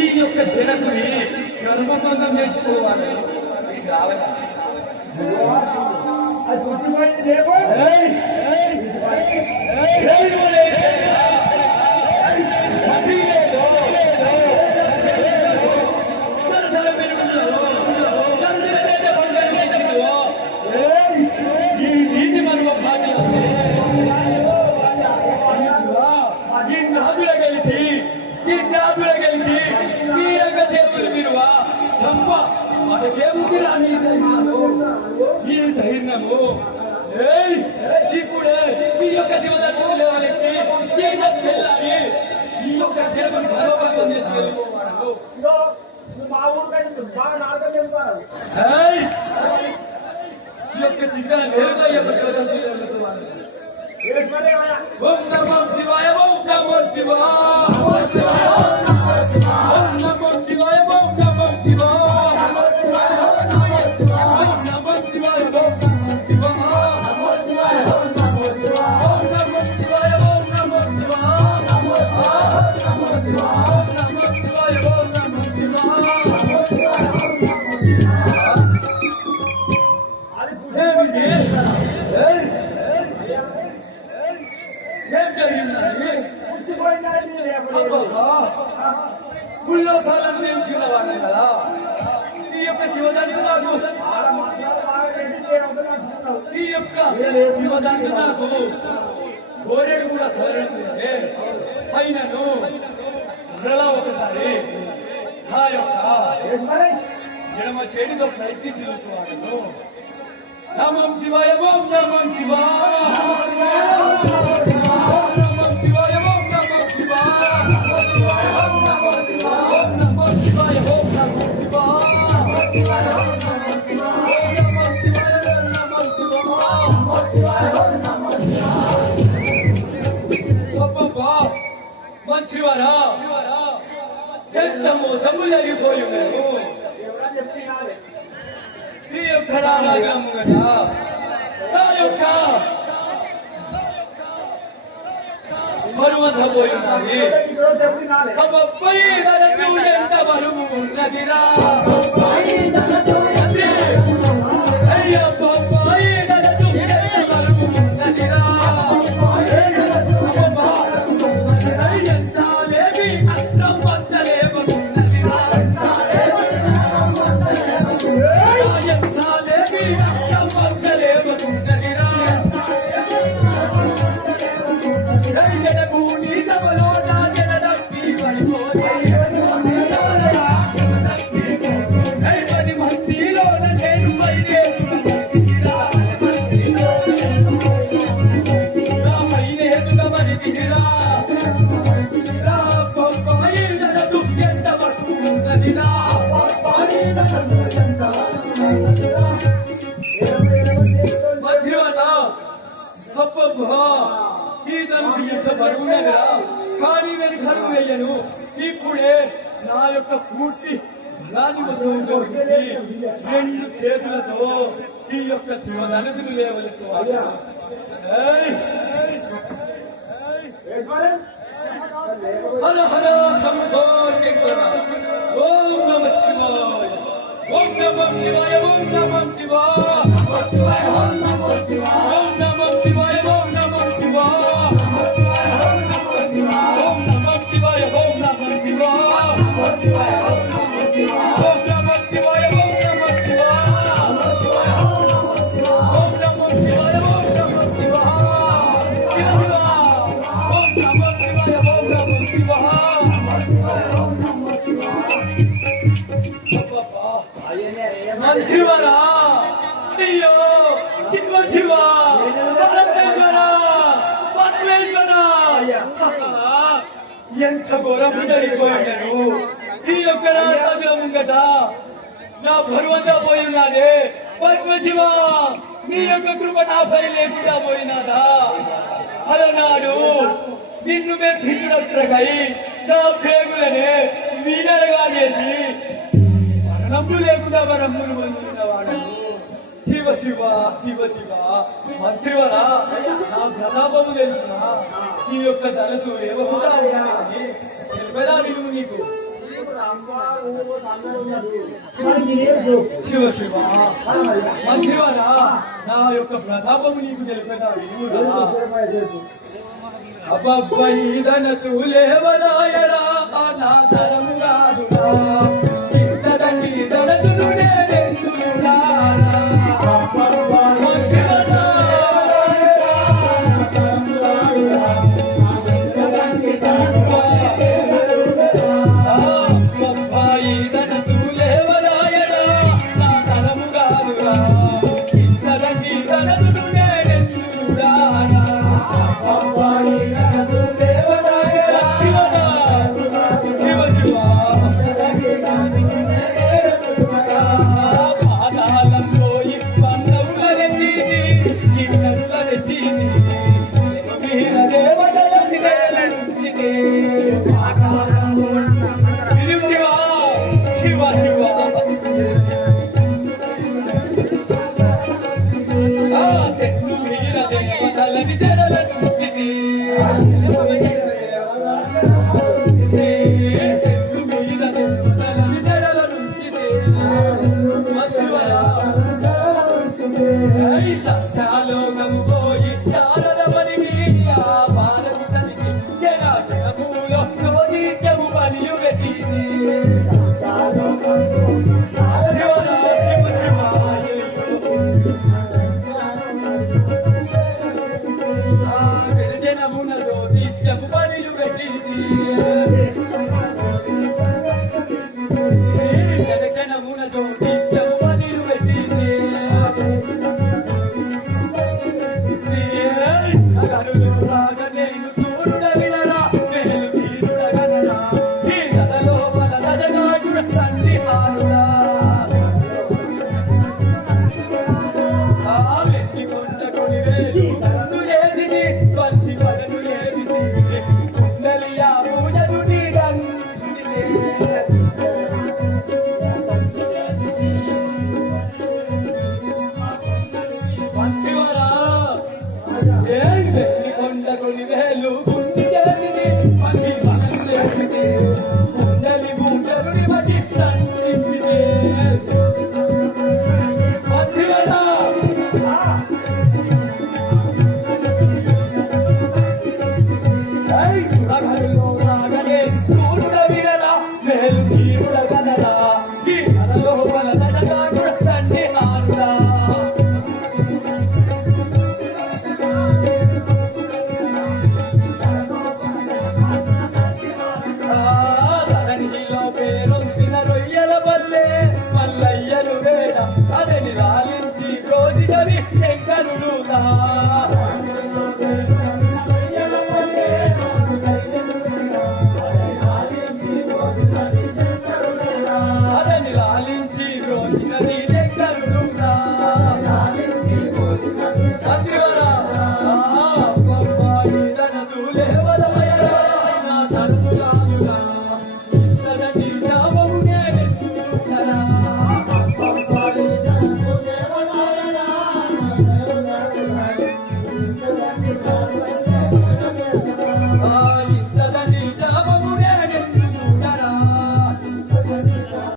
ఈ యొక్క జనకుని కర్మబంధం చేసుకోవాలి. కావాలా ఇప్పుడే ఈ యొక్క జీవనాన్ని లేవలెత్తి వెళ్ళాలి. ఈ యొక్క దేవుని సర్వభాగం చేసుకెళ్ళిపోవాడు. ఈ యొక్క చింతన నేరుగా ఈ యొక్క ఓం నమో శివాయ ఓం నమో శివాయ ఓం నమో శివాయ ఓం నమో శివాయ గుళ్ళో కాలం తెలిసిన వాడే కదా. ఈ యొక్క శివదానికి నాకు ఈ యొక్క శివదానికి నాకు గోరెడు కూడా చదవే అయినను నెల ఒకసారి ఆ యొక్క ఎడమ చేతితో ప్రయత్నించి చూసేవాడను. నమం శివాయ ఓం నమం శివాయ మంత్రివారా ఎంతమో డబ్బు జరిగిపోయి మేము ఈ యొక్క రాగాము కదా నా యొక్క బరువంత పోయి ఉన్నది. ఎంత బరువు ఉన్నదిరా అయ్యో బొప్పాయి నడదు ఎంత బరువు ఉన్నదిరా. కానీ నేను కరువు వేయను. ఇప్పుడే నా యొక్క పూర్తి రెండు చేతులతో ఈ యొక్క శివధనుసులు లేవలెత్తుకోవాలి. హర హర శంభో శంకర ఓం నమ శివాయ ఓం నమ శివాయ ఓం నమ శివాయ ఓం నమ శివాయ ఓం నమ శివాయ ఓం నమ శివాయ ఓం నమ శివాయ ఓం నమ శివాయ ఓం నమ శివాయ ఓం నమ శివాయ మంచివారా అయ్యో శివ శివ ఎంత ఘోరము జరిగిపోయాను. ఈ యొక్క రాజ్యం కదా నా భరువంతా పోయినాదే. పద్మశివ నీ యొక్క కృప నాపై లేకుండా పోయినాదా. అలనాడు నిన్ను మెప్పించుడై నా ప్రేగులనే వీణలుగా చేసి మరణము లేకుండా మరమ్ములు పొందినవాడు. శివ శివ శివ శివ మంత్రివరా నా ప్రతాపము తెలిసిన నీ యొక్క ధనసు ఏమవుతా తెలిపదా నీకు శివ శివ మంచివారా నా యొక్క ప్రతాపము నీకు తెలిపేదా అబ్బబ్బైదన చూలేవరాయరా నా తరము రాదురా ఇంతదండి దనదును నేనెందురా Thank you.